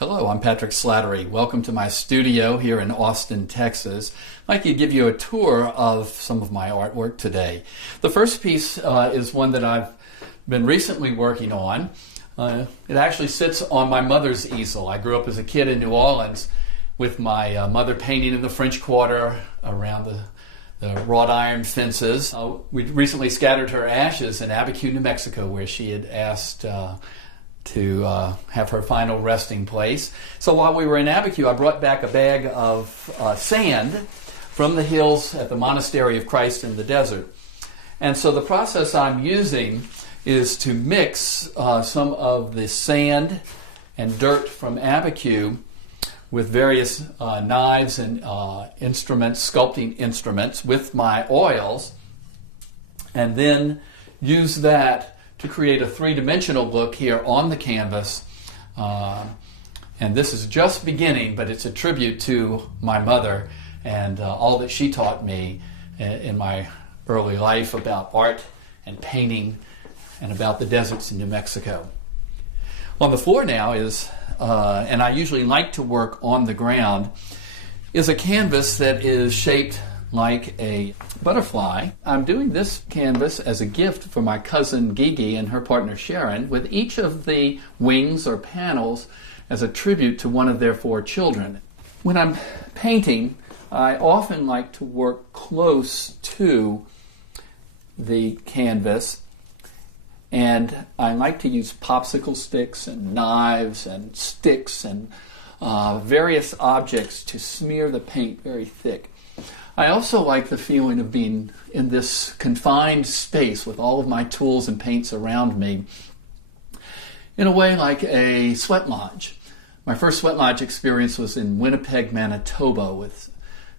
Hello, I'm Patrick Slattery. Welcome to my studio here in Austin, Texas. I'd like to give you a tour of some of my artwork today. The first piece is one that I've been recently working on. It actually sits on my mother's easel. I grew up as a kid in New Orleans with my mother painting in the French Quarter around the wrought iron fences. We recently scattered her ashes in Abiquiu, New Mexico, where she had asked to have her final resting place. So while we were in Abiquiu, I brought back a bag of sand from the hills at the Monastery of Christ in the desert. And so the process I'm using is to mix some of the sand and dirt from Abiquiu with various knives and instruments, sculpting instruments, with my oils, and then use that to create a three-dimensional look here on the canvas. And this is just beginning, but it's a tribute to my mother and all that she taught me in my early life about art and painting and about the deserts in New Mexico. On the floor now is, and I usually like to work on the ground, is a canvas that is shaped like a butterfly. I'm doing this canvas as a gift for my cousin Gigi and her partner Sharon, with each of the wings or panels as a tribute to one of their 4 children. When I'm painting, I often like to work close to the canvas, and I like to use popsicle sticks and knives and sticks and various objects to smear the paint very thick. I also like the feeling of being in this confined space with all of my tools and paints around me, in a way like a sweat lodge. My first sweat lodge experience was in Winnipeg, Manitoba, with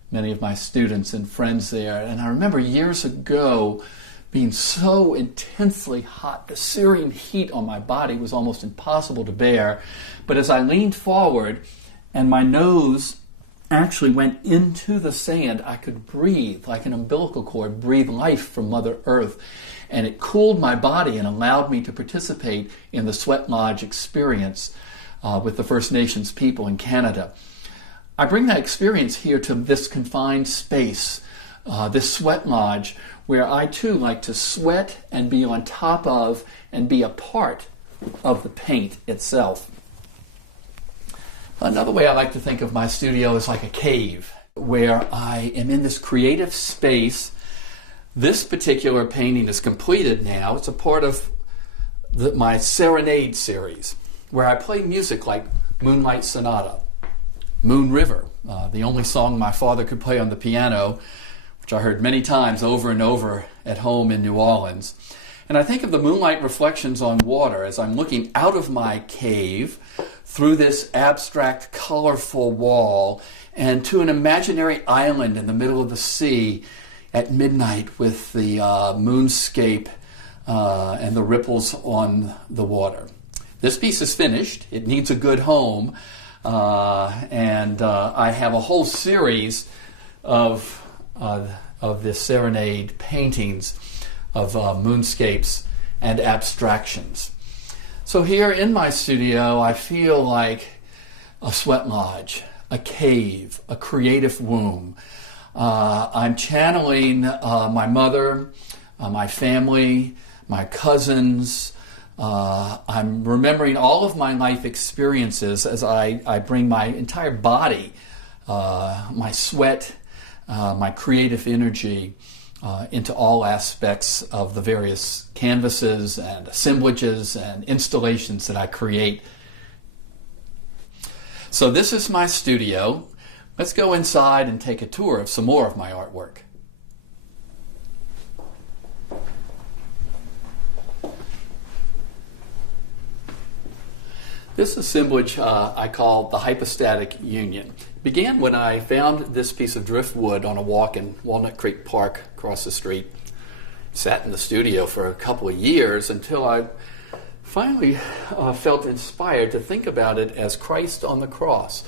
many of my students and friends there. And I remember years ago being so intensely hot. The searing heat on my body was almost impossible to bear. But as I leaned forward and my nose actually went into the sand, I could breathe like an umbilical cord, breathe life from Mother Earth. And it cooled my body and allowed me to participate in the sweat lodge experience with the First Nations people in Canada. I bring that experience here to this confined space, this sweat lodge, where I too like to sweat and be on top of and be a part of the paint itself. Another way I like to think of my studio is like a cave, where I am in this creative space. This particular painting is completed now. It's a part of my Serenade series, where I play music like Moonlight Sonata, Moon River, the only song my father could play on the piano, which I heard many times over and over at home in New Orleans. And I think of the moonlight reflections on water as I'm looking out of my cave through this abstract, colorful wall and to an imaginary island in the middle of the sea at midnight with the moonscape and the ripples on the water. This piece is finished. It needs a good home. And I have a whole series of this Serenade paintings of moonscapes and abstractions. So here in my studio, I feel like a sweat lodge, a cave, a creative womb. I'm channeling my mother, my family, my cousins. I'm remembering all of my life experiences as I bring my entire body, my sweat, my creative energy into all aspects of the various canvases and assemblages and installations that I create. So this is my studio. Let's go inside and take a tour of some more of my artwork. This assemblage I call the Hypostatic Union. It began when I found this piece of driftwood on a walk in Walnut Creek Park across the street. Sat in the studio for a couple of years until I finally felt inspired to think about it as Christ on the cross.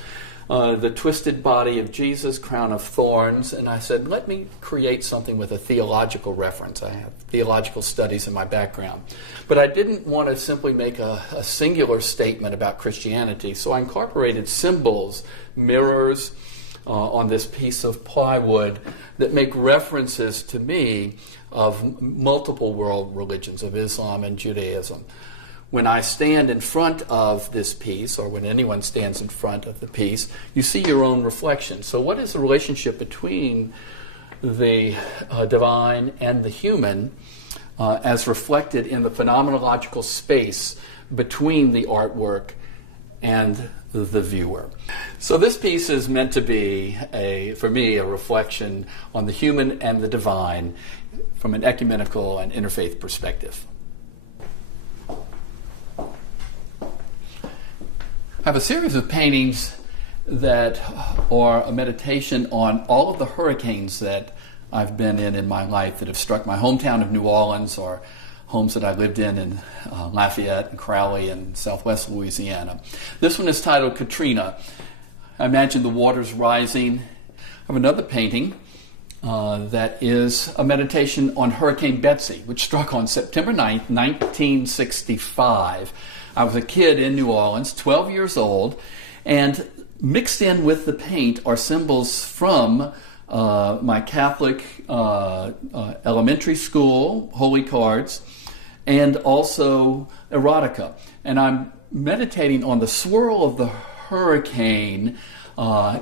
the twisted body of Jesus, crown of thorns, and I said, let me create something with a theological reference. I have theological studies in my background. But I didn't want to simply make a singular statement about Christianity, so I incorporated symbols, mirrors, on this piece of plywood that make references to me of multiple world religions, of Islam and Judaism. When I stand in front of this piece, or when anyone stands in front of the piece, you see your own reflection. So what is the relationship between the divine and the human as reflected in the phenomenological space between the artwork and the viewer? So this piece is meant to be, for me, a reflection on the human and the divine from an ecumenical and interfaith perspective. I have a series of paintings that are a meditation on all of the hurricanes that I've been in my life that have struck my hometown of New Orleans, or homes that I lived in Lafayette and Crowley and southwest Louisiana. This one is titled Katrina. I imagine the waters rising. I have another painting that is a meditation on Hurricane Betsy, which struck on September 9th, 1965. I was a kid in New Orleans, 12 years old, and mixed in with the paint are symbols from my Catholic elementary school, holy cards, and also erotica. And I'm meditating on the swirl of the hurricane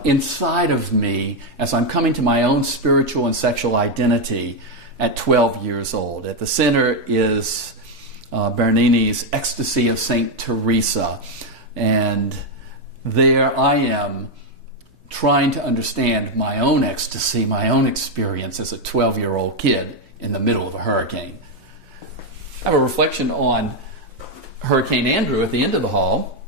inside of me as I'm coming to my own spiritual and sexual identity at 12 years old. At the center is Bernini's Ecstasy of St. Teresa. And there I am trying to understand my own ecstasy, my own experience as a 12-year-old kid in the middle of a hurricane. I have a reflection on Hurricane Andrew at the end of the hall.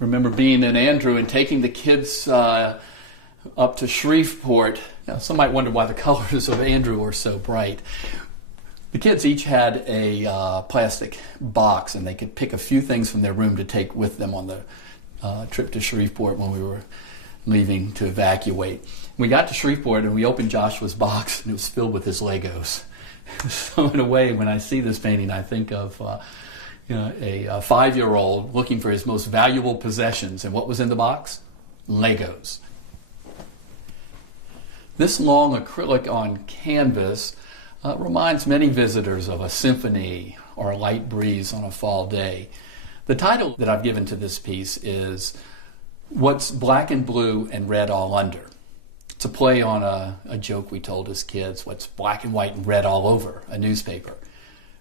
Remember being in Andrew and taking the kids up to Shreveport. Now, some might wonder why the colors of Andrew are so bright. The kids each had a plastic box, and they could pick a few things from their room to take with them on the trip to Shreveport when we were leaving to evacuate. We got to Shreveport and we opened Joshua's box, and it was filled with his Legos. So in a way, when I see this painting, I think of a 5-year-old looking for his most valuable possessions. And what was in the box? Legos. This long acrylic on canvas reminds many visitors of a symphony or a light breeze on a fall day. The title that I've given to this piece is What's Black and Blue and Red All Under? It's a play on a joke we told as kids, what's black and white and red all over a newspaper?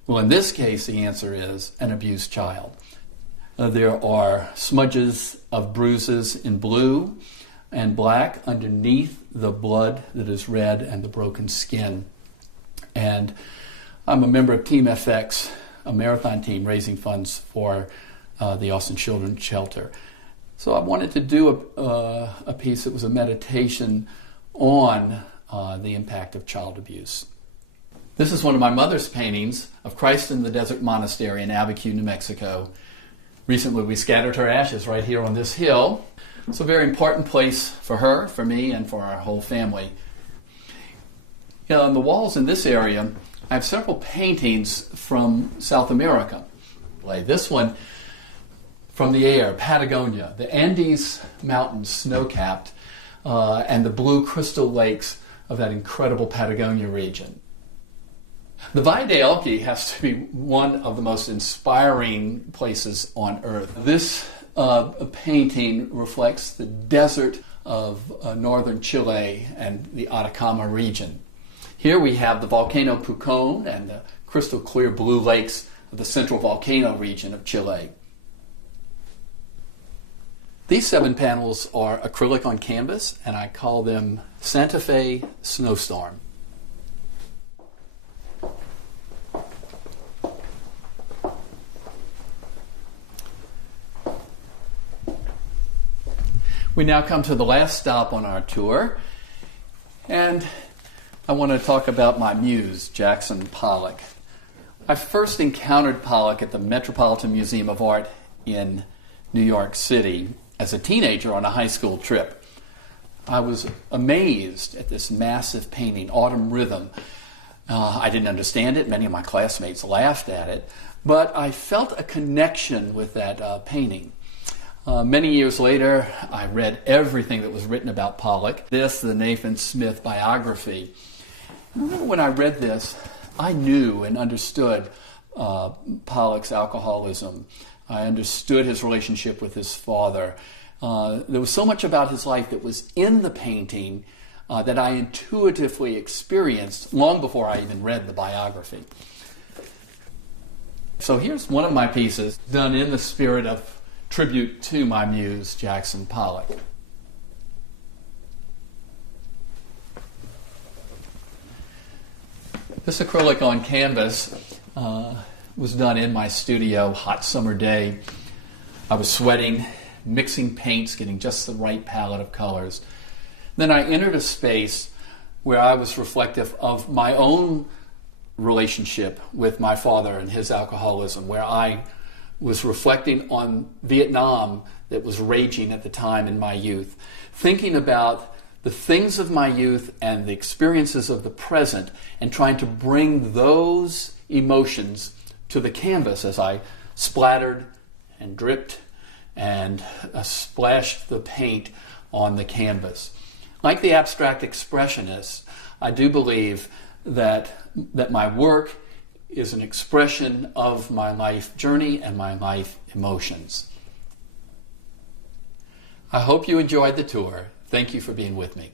Well, in this case, the answer is an abused child. There are smudges of bruises in blue and black underneath the blood that is red and the broken skin. And I'm a member of Team FX, a marathon team raising funds for the Austin Children's Shelter. So I wanted to do a piece that was a meditation on the impact of child abuse. This is one of my mother's paintings of Christ in the Desert Monastery in Abiquiu, New Mexico. Recently we scattered her ashes right here on this hill. It's a very important place for her, for me, and for our whole family. On the walls in this area, I have several paintings from South America. This one from the air, Patagonia, the Andes Mountains, snow-capped, and the blue crystal lakes of that incredible Patagonia region. The Valle de Elqui has to be one of the most inspiring places on earth. This painting reflects the desert of northern Chile and the Atacama region. Here we have the volcano Pucón and the crystal clear blue lakes of the central volcano region of Chile. These 7 panels are acrylic on canvas, and I call them Santa Fe Snowstorm. We now come to the last stop on our tour, and I want to talk about my muse, Jackson Pollock. I first encountered Pollock at the Metropolitan Museum of Art in New York City, as a teenager on a high school trip. I was amazed at this massive painting, Autumn Rhythm. I didn't understand it. Many of my classmates laughed at it. But I felt a connection with that painting. Many years later, I read everything that was written about Pollock. The Nathan Smith biography. I remember when I read this, I knew and understood Pollock's alcoholism. I understood his relationship with his father. There was so much about his life that was in the painting that I intuitively experienced long before I even read the biography. So here's one of my pieces done in the spirit of tribute to my muse, Jackson Pollock. This acrylic on canvas was done in my studio, hot summer day. I was sweating, mixing paints, getting just the right palette of colors. Then I entered a space where I was reflective of my own relationship with my father and his alcoholism, where I was reflecting on Vietnam that was raging at the time in my youth, thinking about the things of my youth and the experiences of the present, and trying to bring those emotions to the canvas as I splattered and dripped and splashed the paint on the canvas. Like the abstract expressionists, I do believe that my work is an expression of my life journey and my life emotions. I hope you enjoyed the tour. Thank you for being with me.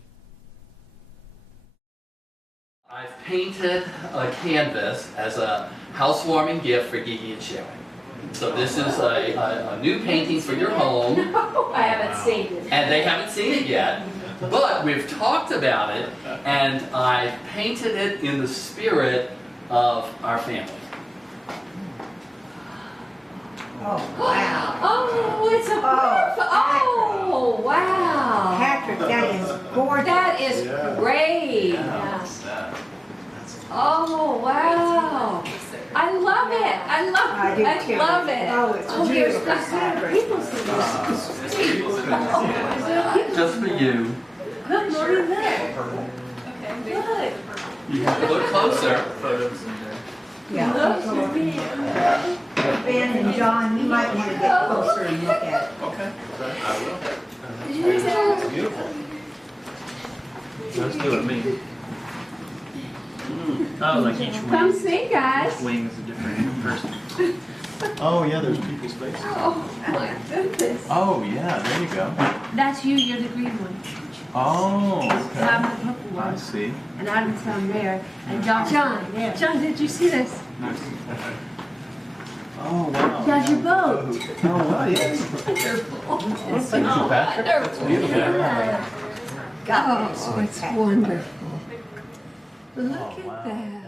I've painted a canvas as a housewarming gift for Gigi and Sharon. So this is a new painting for your home. No, I haven't seen it. And they haven't seen it yet. But we've talked about it, and I painted it in the spirit of our family. Oh, wow. Oh, it's a beautiful. Oh, wow. Patrick, that is gorgeous. That is great. Oh, wow. I love it. I love I it. do I too. love it. Oh, it's there's beautiful, there's Patrick. people see this. Just for you. Good morning there. Okay, good. You have to look closer. Yeah. Ben and John, you might want to get closer and look at it. Okay, I will. Did you know? Beautiful. Let's do it, me. Oh, like each Come see, guys. wing is a different person. Oh, yeah, there's people's faces. Oh, my goodness. Oh, yeah, there you go. That's you, you're the green one. Oh, I'm okay. the purple I one. see. And Adam's down there. And John, did you see this? Oh, wow. That's your boat. Oh, wow, yes. Thank you, Patrick. That's beautiful. Oh, it's wonderful. Look Oh, at wow. that.